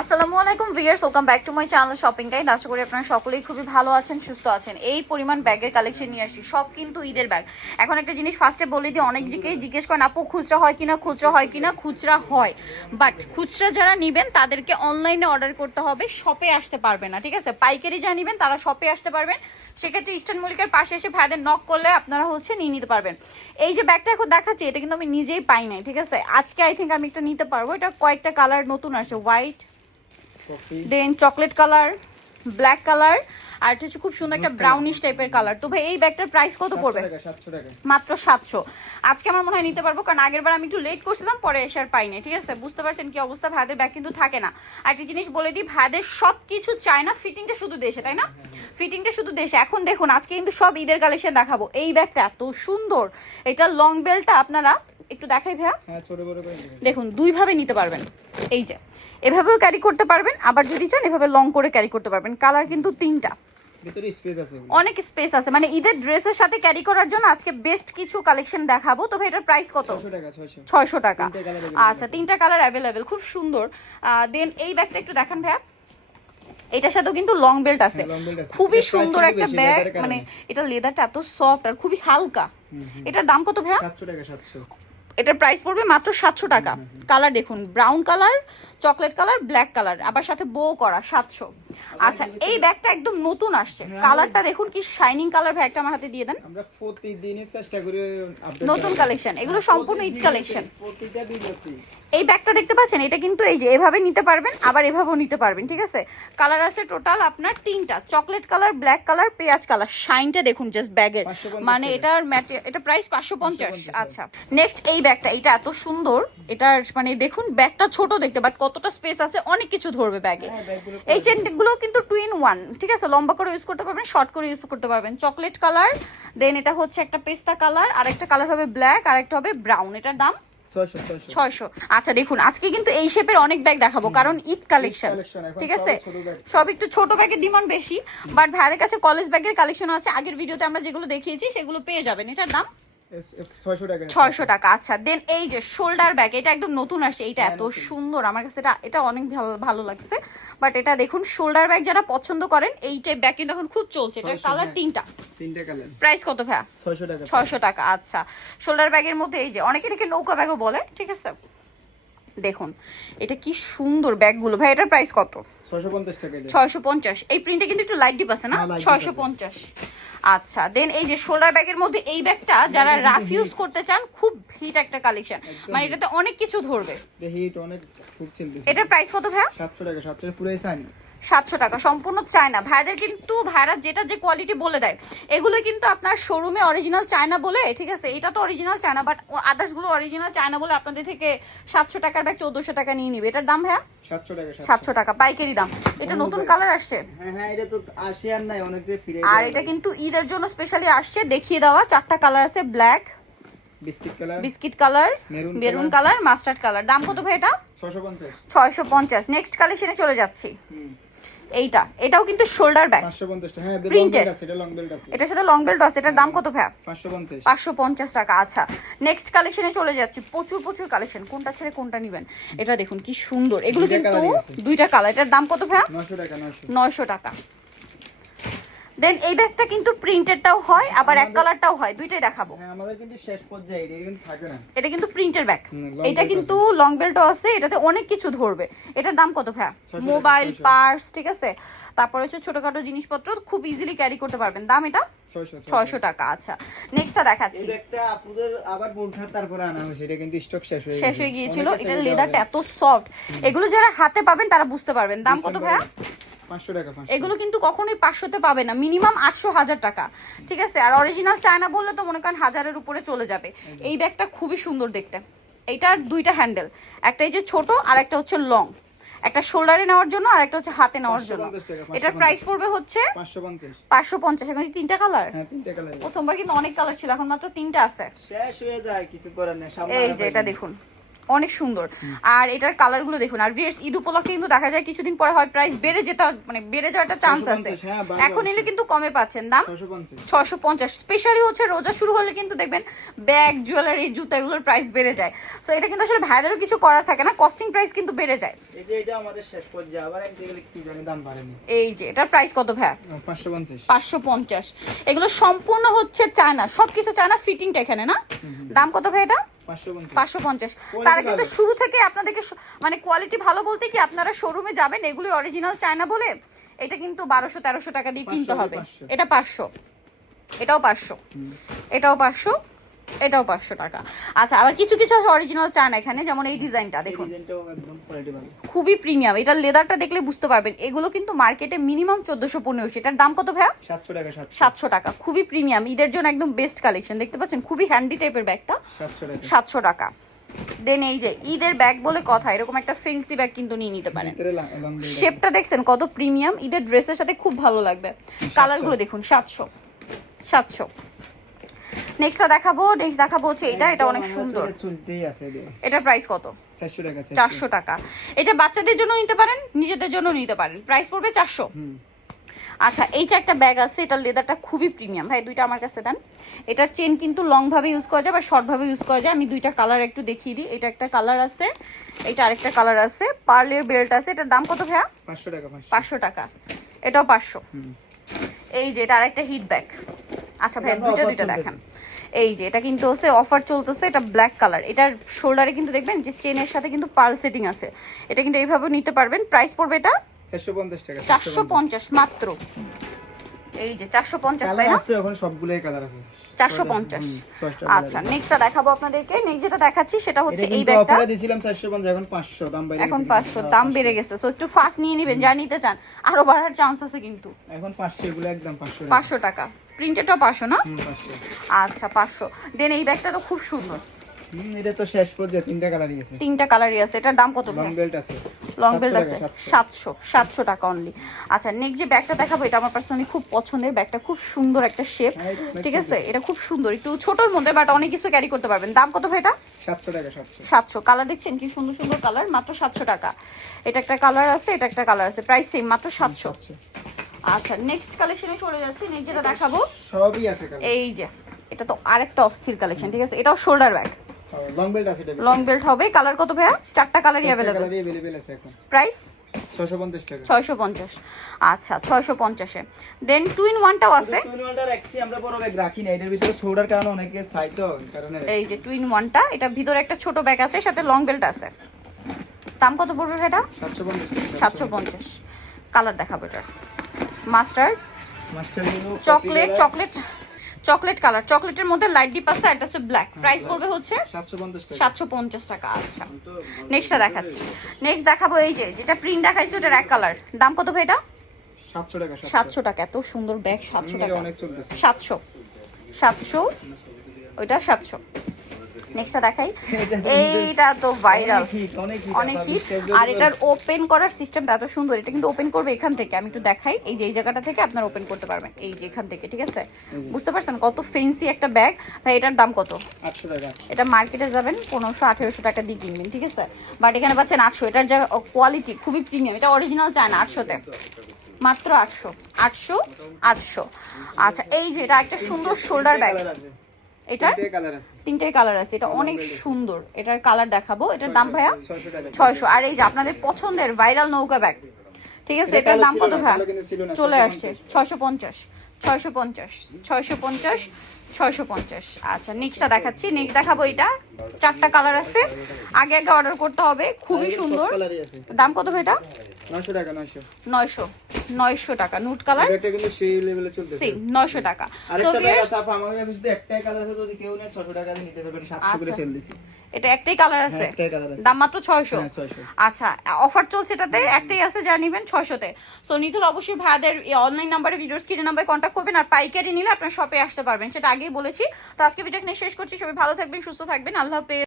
আসসালামু আলাইকুম viewers welcome back to my channel shopping guide. আশা করি আপনারা সকলেই খুবই ভালো আছেন, সুস্থ আছেন। এই পরিমাণ ব্যাগের কালেকশন নিয়ে আসি সব কিন্তু ঈদের ব্যাগ। এখন একটা জিনিস ফার্স্টে বলে দিই, অনেক দিকেই জিজ্ঞেস করেন, আপু, খুচরা হয় কিনা? খুচরা হয় কিনা? খুচরা হয়। বাট খুচরা যারা নেবেন, তাদেরকে অনলাইনে অর্ডার করতে হবে শপে আসতে পারবে না, ঠিক আছে? পাইকারি যারা নেবেন, তারা শপে আসতে পারবেন। সেক্ষেত্রে ইস্টার্ন মল্লিকের পাশে এসে ভাইদের নক করলে আপনারা হচ্ছে নিয়ে নিতে পারবেন। এই যে ব্যাগটা এখন দেখাচ্ছি, এটা কিন্তু আমি নিজেই পাই নাই, ঠিক আছে? আজকে আই থিঙ্ক আমি একটা নিতে পারব। এটা কয়েকটা কালার নতুন আসে white then chocolate colour black colour আর এটা হচ্ছে খুব সুন্দর একটা ব্রাউনিশ টাইপের কালার তো ভাই এই ব্যাগটার প্রাইস কত পড়বে? মাত্র সাতশো। আজকে আমার মনে হয় নিতে পারব কারণ আগের বার আমি একটু লেট করছিলাম পরে এসে আর পাইনি ঠিক আছে? বুঝতে পারছেন কি অবস্থা? ভাইদের ব্যাগ কিন্তু থাকে না। আর একটা জিনিস বলে দিই ভাইদের সব কিছু চায় না ফিটিংটা শুধু দেশে তাই না? ফিটিংটা শুধু দেশে। এখন দেখুন আজকে কিন্তু সব ঈদের কালেকশন দেখাবো। এই ব্যাগটা এত সুন্দর। এটা লং বেলটা আপনারা একটু দেখাই ভাইয়া। হ্যাঁ। দেখুন দুইভাবে নিতে পারবেন। এই যে এভাবেও ক্যারি করতে পারবেন আবার যদি চান এভাবে লং করে ক্যারি করতে পারবেন। কালার কিন্তু তিনটা। ভিতরে স্পেস আছে অনেক স্পেস আছে। মানে ঈদের ড্রেসের সাথে ক্যারি করার জন্য আজকে বেস্ট কিছু কালেকশন দেখাবো। তবে এটার প্রাইস কত? 600 টাকা 600 ছয়শো টাকা। আচ্ছা তিনটা কালার অ্যাভেলেবেল খুব সুন্দর। দেন এই ব্যাগটা একটু দেখান ভাইয়া। এটার সাথেও কিন্তু লং বেল্ট আছে। হ্যাঁ, আছে। খুবই সুন্দর একটা ব্যাগ মানে এটা লেদারটা এত সফট আর খুবই হালকা। এটার দাম কত ভাইয়া? 700 টাকা 700 এটার প্রাইস পড়বে মাত্র সাতশো টাকা। কালার দেখুন brown colour chocolate colour black colour আবার সাথে বো করা সাতশো। আচ্ছা এই ব্যাগটা একদম নতুন আসছে। হ্যাঁ, কালারটা দেখুন কি শাইনিং কালার ব্যাগটা আমার হাতে দিয়ে দেন। আমরা প্রতিদিনই চেষ্টা করি নতুন কালেকশন এগুলো সম্পূর্ণ ঈদ কালেকশন প্রতিটা ভিডিওতে এই ব্যাগটা দেখতে পাচ্ছেন? এটা কিন্তু এই যে এভাবে নিতে পারবেন আবার এভাবেও নিতে পারবেন ঠিক আছে? কালার আছে টোটাল আপনার তিনটা চকলেট কালার ব্ল্যাক কালার পেঁয়াজ কালার শাইনটা দেখুন জাস্ট ব্যাগের মানে এটার এটা প্রাইস পাঁচশো পঞ্চাশ। 550 আচ্ছা নেক্সট এই ব্যাগটা এটা এত সুন্দর এটার মানে দেখুন ব্যাগটা ছোট দেখতে বাট কতটা স্পেস আছে অনেক কিছু ধরবে ব্যাগে হ্যাঁ, এই চেনগুলো কিন্তু টু ইন ওয়ান ঠিক আছে? লম্বা করে ইউজ করতে পারবেন শর্ট করে ইউজ করতে পারবেন। চকলেট কালার দেন এটা হচ্ছে একটা পেস্তা কালার আর একটা কালার হবে ব্ল্যাক আর একটা হবে ব্রাউন এটার দাম 600 600 ছয়শো। আচ্ছা দেখুন আজকে কিন্তু এই শেপের অনেক ব্যাগ দেখাবো কারণ ঈদ কালেকশন ঠিক আছে? সব একটু ছোট ব্যাগের ডিমান্ড বেশি বাট ভাইয়ের কাছে কলেজ ব্যাগের কালেকশন আছে। আগের ভিডিওতে আমরা যেগুলো দেখিয়েছি সেগুলো পেয়ে যাবেন। এটার দাম এস- এস- 600 টাকা। ছয়শো টাকা আচ্ছা দেন এই যে শোল্ডার ব্যাগ এটা একদম নতুন আসছে এইটা হ্যাঁ, এত সুন্দর আমার কাছে এটা এটা অনেক ভালো ভালো লাগছে। বাট এটা দেখুন শোল্ডার ব্যাগ যারা পছন্দ করেন এই টাইপ ব্যাগ কিন্তু এখন খুব চলছে এটার কালার হ্যাঁ। তিনটা। তিনটা কালার প্রাইস কত ভাইয়া? 600 টাকা। ছয়শো টাকা আচ্ছা। শোল্ডার ব্যাগের মধ্যে এই যে অনেকে এটাকে নৌকা ব্যাগও বলে ঠিক আছে? দেখুন এটা কি সুন্দর ব্যাগগুলো। ভাই এটার প্রাইস কত? 650 ছয়শো পঞ্চাশ। এই প্রিন্টে কিন্তু একটু লাইট ডিপ আছে না? হ্যাঁ, ছয়শো পঞ্চাশ। আচ্ছা দেন এই যে শোল্ডার ব্যাগের মধ্যে এই ব্যাগটা যারা রাফ ইউজ করতে চান খুব হিট একটা কালেকশন মানে এটাতে অনেক কিছু ধরবে। হিট অনেক এটার প্রাইস কত ভাইয়া? 700 টাকা 700 পুরোই সানি সাতশো টাকা। সম্পূর্ণ চায়না। ভাইদের কিন্তু ভাইরা যেটা যে কোয়ালিটি বলে দেয় এগুলো কিন্তু আপনার শোরুমে অরিজিনাল চায়না বলে ঠিক আছে? এটা তো অরিজিনাল চায়না বাট আদার্সগুলো অরিজিনাল চায়না বলে আপনাদের থেকে সাতশো টাকার ব্যাগ চোদ্দোশো টাকা নিয়ে নিবে। এটার দাম ভাইয়া? 700 টাকা 700 সাতশো টাকা পাইকারি দাম। এটা নতুন কালার আসছে? হ্যাঁ হ্যাঁ আর এটা কিন্তু ঈদের জন্য স্পেশালি আসছে দেখিয়ে দেওয়া। চারটা কালার আছে black biscuit colour biscuit colour maroon colour mustard colour দাম কত ভাই এটা? 650 ছয়শো পঞ্চাশ। নেক্সট কালেকশনে চলে যাচ্ছি। এইটা এটাও কিন্তু শোল্ডার ব্যাগ 550 হ্যাঁ এটা লং বেল্ট আছে। এটার সাথে লং বেল্ট আছে এটার দাম কত ভাই 550 পাঁচশো পঞ্চাশ টাকা আচ্ছা। নেক্সট কালেকশনে চলে যাচ্ছি প্রচুর প্রচুর কালেকশন কোনটা ছেড়ে কোনটা নিবেন? এটা দেখুন কি সুন্দর। এগুলো কিন্তু দুইটা কালার এটার দাম কত ভাই 900 টাকা 900 নয়শো টাকা। দেন এই ব্যাগটা কিন্তু প্রিন্টেডটাও হয় আবার এক কালারটাও হয়। দুইটাই দেখাবো। হ্যাঁ আমাদের কিন্তু শেষ পর্যায়ে এটা কিন্তু থাকে না। এটা কিন্তু প্রিন্টের ব্যাগ এটা কিন্তু লং বেল্টও আছে এটাতে অনেক কিছু ধরবে। এটার দাম কত ভাইয়া? মোবাইল পার্স ঠিক আছে? তারপর হচ্ছে ছোটখাটো জিনিসপত্র খুব ইজিলি ক্যারি করতে পারবেন। দাম এটা? 600 ছয়শো। টাকা আচ্ছা। নেক্সটটা দেখাচ্ছি। এটা একটা আপনাদের আবার বলছার তারপরে আনা হয়েছে। এটা কিন্তু স্টক শেষ হয়ে শেষ হয়ে গিয়েছিল। এটা লেদারটা এত সফট এগুলো যারা হাতে পাবেন তারা বুঝতে পারবেন। দাম কত December- ভাইয়া? 500 টাকা 500 এগুলো কিন্তু কখনোই পাঁচশোতে পাবে না। মিনিমাম আটশো হাজার টাকা। ঠিক আছে? আর অরিজিনাল চায়না বললে তো মনে করেন হাজারের উপরে চলে যাবে। এই ব্যাগটা খুবই সুন্দর দেখতে। এইটার দুইটা হ্যান্ডেল একটা এই যে ছোট আর একটা হচ্ছে লং একটা শোল্ডারে নেওয়ার জন্য আর একটা হচ্ছে হাতে নেওয়ার জন্য। 550 টাকা, 550 এটার প্রাইস পড়বে হচ্ছে পাঁচশো পঞ্চাশ। এখন তিনটা কালার হ্যাঁ তিনটা কালার প্রথমবার কিন্তু অনেক কালার ছিল এখন মাত্র তিনটা আছে। শেষ হয়ে যায় কিছু করার নেই সামনে এই যে এটা দেখুন। অনেক সুন্দর। আর এটার কালারগুলো দেখুন। আর ভিএস ঈদ উপলক্ষে কিন্তু দেখা যায় কিছুদিন পরে হয় প্রাইস বেড়ে যেতে মানে বেড়ে যাওয়ার চান্স আছে। 650, হ্যাঁ, এখন এলে কিন্তু কমে পাচ্ছেন। দাম ছশো পঞ্চাশ। স্পেশালি হচ্ছে রোজা শুরু হলে কিন্তু দেখবেন ব্যাগ জুয়েলারি জুতা এগুলোর প্রাইস বেড়ে যায়। সো এটা কিন্তু আসলে ভাইদেরও কিছু করার থাকে না। কস্টিং প্রাইস কিন্তু বেড়ে যায়। এই যে এটা আমাদের শেষ পর্যায়ে। আবার এক গেলে কি জানি দাম বাড়েনি। এই যে এটার প্রাইস কত পঞ্চাশ। পাঁচশো পঞ্চাশ। এগুলো সম্পূর্ণ হচ্ছে চায়না। সবকিছু চায়না ফিটিংটা এখানে না? দাম কত ভাই এটা? পাঁচশো পঞ্চাশ। তারা কিন্তু শুরু থেকে আপনাদেরকে মানে কোয়ালিটি ভালো বলতে কি আপনারা শোরুমে যাবেন এগুলি অরিজিনাল চায়না বলে এটা কিন্তু বারোশো তেরোশো টাকা দিয়ে কিনতে হবে। এটা পাঁচশো। এটাও পাঁচশো। এটাও পাঁচশো। এটাও পাঁচশো টাকা। আচ্ছা আবার কিছু কিছু আছে অরিজিনাল চান এখানে যেমন এই ডিজাইনটা দেখুন। খুবই প্রিমিয়াম এটা লেদারটা দেখলে বুঝতে পারবেন। এগুলো কিন্তু মার্কেটে মিনিমাম চোদ্দশো পনেরোশো। এটার দাম কত ভাইয়া? সাতশো টাকা সাতশো। টাকা। খুবই প্রিমিয়াম ঈদের জন্য একদম বেস্ট কালেকশন দেখতে পাচ্ছেন খুবই হ্যান্ডি টাইপের ব্যাগটা সাতশো টাকা। দেন এই যে ঈদের ব্যাগ বলে কথা এরকম একটা ফেন্সি ব্যাগ কিন্তু নিয়ে নিতে পারেন। শেপটা দেখছেন কত প্রিমিয়াম ঈদের ড্রেসের সাথে খুব ভালো লাগবে। কালারগুলো দেখুন সাতশো। সাতশো। নেক্সটটা দেখাবো নেক্সট দেখাবো হচ্ছে এটা এটা অনেক সুন্দর। এটার প্রাইস কত? চারশো টাকা এটা বাচ্চাদের জন্য নিতে পারেন নিজেদের জন্য নিতে পারেন। প্রাইস পড়বে চারশো। আচ্ছা এইটা একটা ব্যাগ আছে এটার লেদারটা খুবই প্রিমিয়াম ভাই দুইটা আমার কাছে দেন। এটার চেন কিন্তু লং ভাবে ইউজ করা যায় বা শর্ট ভাবে ইউজ করা যায়। আমি দুইটা কালার একটু দেখিয়ে দিই। এটা একটা কালার আছে এটা আরেকটা কালার আছে। পার্লের বেল্ট আছে। এটার দাম কত ভাইয়া? পাঁচশো টাকা পাঁচশো। টাকা। এটাও পাঁচশো। এই যে এটা আরেকটা হিট ব্যাগ আচ্ছা ভাই দুইটা দুইটা। দেখান। এই যে এটা কিন্তু হচ্ছে অফার চলতেছে এটা ব্ল্যাক কালার এটার শোল্ডারে কিন্তু দেখবেন যে চেনের সাথে কিন্তু পার্ল সেটিং আছে। এটা কিন্তু এইভাবে নিতে পারবেন। প্রাইস পড়বে এটা চারশো পঞ্চাশ টাকা চারশো পঞ্চাশ। মাত্র। এই যে চারশো পঞ্চাশ তাই না? আছে এখন সবগুলোই কালার আছে। চারশো পঞ্চাশ। হুম, ছয়টা আচ্ছা নেক্সটটা দেখাবো আপনাদেরকে। নেক্সট যেটা দেখাচ্ছি সেটা হচ্ছে এই ব্যাগটা। অফারে দিছিলাম 450 এখন 500 দাম বাইরে এখন গেছে পাঁচশো কিন্তু। দাম বেড়ে গেছে। সো একটু ফাস্ট নিয়ে নিবেন যা নিতে চান। আরও বাড়ার চান্স আছে কিন্তু। এখন 500 এগুলো একদম 500 টাকা। পাঁচশো টাকা। প্রিন্টেডটাও পাঁচশো না? 500 আচ্ছা পাঁচশো। দেন এই ব্যাগটা তো খুব সুন্দর। এটা তো শেষ পর্যায়ে তিনটা কালারই আছে। তিনটা কালারই আছে। এটার দাম কত লং বেল্ট আছে। লং বেল্ট আছে। 700 সাতশো সাতশো টাকা অনলি আচ্ছা নেক্সট যে ব্যাগটা দেখাবো এটা আমার পার্সোনালি খুব পছন্দের। ব্যাগটা খুব সুন্দর একটা শেপ ঠিক আছে? এটা খুব সুন্দর। একটু ছোটোর মধ্যে বাট অনেক কিছু ক্যারি করতে পারবেন। দাম কত ভাই এটা? 700 টাকা 700 সাতশো। কালার দেখছেন কি সুন্দর সুন্দর কালার মাত্র সাতশো টাকা। এটা একটা কালার আছে এটা একটা কালার আছে। প্রাইস সেম মাত্র সাতশো। আচ্ছা নেক্সট কালেকশনে চলে যাচ্ছি নেক্সট যেটা দেখাবো সবই আছে কালার এই যে এটা তো আরেকটা অস্থির কালেকশন ঠিক আছে এটাও শোল্ডার ব্যাগ লং বেল্ট আছে এটা লং বেল্ট হবে কালার কত ভাইয়া চারটা কালারই অ্যাভেলেবেল কালারই अवेलेबल আছে এখন প্রাইস 650 টাকা ছয়শো পঞ্চাশ আচ্ছা ছয়শো পঞ্চাশে দেন টু ইন ওয়ানটাও আছে টুইন ওয়ালটা রাখছি আমরা বড় ব্যাগ রাখি না এটার ভিতরে ছোড়ার কারণে অনেকে চাই তো এই কারণে রাখছি। এই যে টু ইন ওয়ানটা এটা ভিতরে একটা ছোট ব্যাগ আছে সাথে লং বেল্ট আছে দাম কত পড়বে ভাইটা 750 টাকা সাতশো পঞ্চাশ কালার দেখাবো এটার Mustard master chocolate chocolate chocolate colour চকলেটের মধ্যে লাইট ডিপ আছে এটা হচ্ছে ব্ল্যাক প্রাইস পড়বে হচ্ছে 750 টাকা। সাতশো পঞ্চাশ টাকা আচ্ছা। নেক্সটটা দেখাচ্ছি। নেক্সট দেখাবো এই যে যেটা প্রিন্ট দেখাইছি ওটার এক কালার দাম কত ভাই এটা? 700 টাকা 700 সাতশো টাকা এত সুন্দর ব্যাগ সাতশো টাকা। সাতশো। সাতশো। ওইটা সাতশো। নেক্সটটা দেখাই। এইটা তো ভাইরাল অনেক হিট আর এটার ওপেন করার সিস্টেমটা এত সুন্দর এটা কিন্তু ওপেন করবে এখান থেকে। আমি একটু দেখাই এই যে এই জায়গাটা থেকে আপনার ওপেন করতে পারবেন। এই যে এখান থেকে ঠিক আছে? বুঝতে পারছেন কত ফেন্সি একটা ব্যাগ ভাই এটার দাম কত? 800 টাকা। এটা মার্কেটে যাবেন পনেরোশো আঠেরোশো টাকা দিয়ে কিনবেন ঠিক আছে? বাট এখানে পাচ্ছেন আটশো। এটার যা কোয়ালিটি খুবই প্রিমিয়াম এটা অরিজিনাল চায় না আটশোতে। মাত্র আটশো। আটশো আটশো। আচ্ছা এই যে এটা একটা সুন্দর শোল্ডার ব্যাগ এটার তিনটে কালার আছে। এটা অনেক সুন্দর। এটার কালার দেখাবো। এটার দাম ভাইয়া 600 ছয়শো আর এই যে আপনাদের পছন্দের ভাইরাল নৌকা ব্যাগ ঠিক আছে? এটার দাম কত ভাইয়া? চলে আসছে। ছয়শো পঞ্চাশ। ছয়শো পঞ্চাশ। ছয়শো পঞ্চাশ। ছয়শো পঞ্চাশ। আচ্ছা নেক্সটটা দেখাচ্ছি। নেক্সট দেখাবো এটা। চারটা কালার আছে। আগে আগে অর্ডার করতে হবে। খুবই সুন্দর। দাম কত ভাই এটা 900 টাকা 900 নয়শো। নয়শো টাকা। নুট কালার এটা কিন্তু সেই লেভেলে চলতেছে। সেম নয়শো টাকা। আমার কাছে শুধু একটাই কালার আছে যদি কেউ নেয় 600 টাকা নিতে পারবেন 700 করে আচ্ছা। সেল দিছি। এটা একটাই কালার আছে? হ্যাঁ, কালার আছে। দাম মাত্র ছয়শো? হ্যাঁ 600 আচ্ছা অফার চলছে এটাতে একটাই আছে যা নিবেন ছয়শোতে। সো নিতুল অবশ্যই ভাইয়াদের অনলাইন নাম্বারে ভিডিও স্ক্রিনের নাম্বারে কন্ট্যাক্ট করবেন আর পাইকারি নিলে আপনার শপে আসতে পারবেন। সেটা আগেই বলেছি। তো আজকে ভিডিও এখানে শেষ করছি। সবাই ভালো থাকবেন সুস্থ থাকবেন। আল্লাহ হাফেজ।